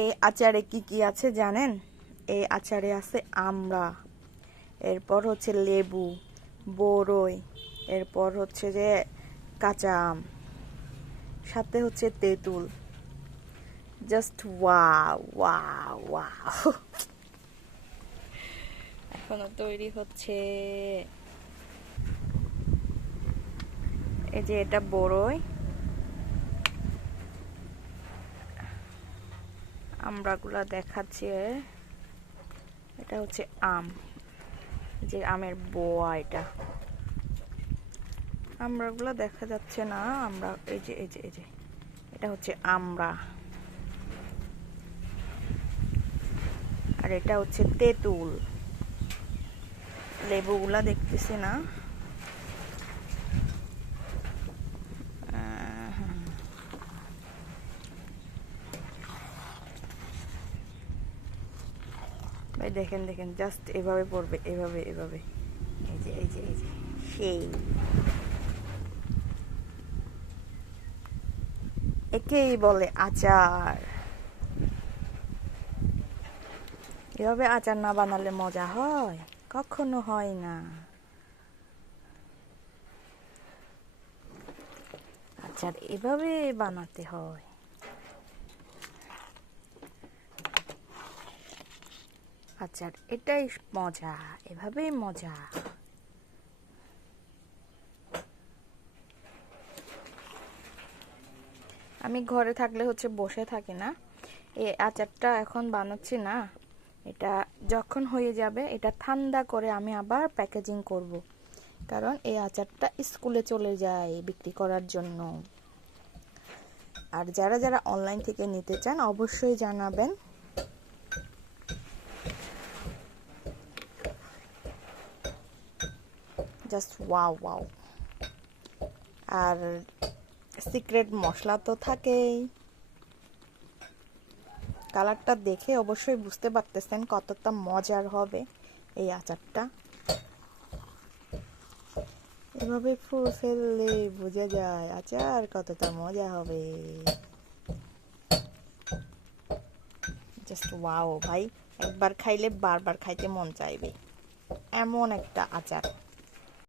এই আচারে কি কি আছে জানেন? এই আচারে আছে আমড়া, এরপর হচ্ছে লেবু, বরই, এরপর হচ্ছে যে কাঁচা আম, সাথে হচ্ছে তেঁতুল। Just wow wow wow. এখনো তৈরি হচ্ছে। এই যে এটা বরই, আমড়াগুলা দেখাচ্ছে। এটা হচ্ছে আম, যে আমের বোয়া। এটা আমড়াগুলো দেখা যাচ্ছে না। আমরা এই যে এটা হচ্ছে আমড়া, আর এটা হচ্ছে তেঁতুল। লেবুগুলা দেখতেছি না। ভাই দেখেন দেখেন, জাস্ট এভাবে পড়বে, এভাবে এভাবে। এই যে সেই, একেই বলে আচার। এভাবে আচার না বানালে মজা হয়? কখনো হয় না। আচার এভাবে বানাতে হয়। আচার এটাই মজা, এভাবেই মজা। আমি ঘরে থাকলে হচ্ছে বসে থাকি না, এই আচারটা এখন বানাচ্ছি না, এটা যখন হয়ে যাবে এটা ঠান্ডা করে আমি আবার প্যাকেজিং করব, কারণ এই আচারটা স্কুলে চলে যায় বিক্রি করার জন্য। আর যারা যারা অনলাইন থেকে নিতে চান অবশ্যই জানাবেন। Just wow wow. আর সিক্রেট মশলা তো থাকেই। কালারটা দেখে অবশ্যই বুঝতে পারতেছেন কতটা মজার হবে এই আচারটা। এভাবে ফুল ফেললে বোঝা যায় আচার কতটা মজা হবে। জাস্ট ওয়াও ভাই, একবার খাইলে বারবার খাইতে মন চাইবে, এমন একটা আচার।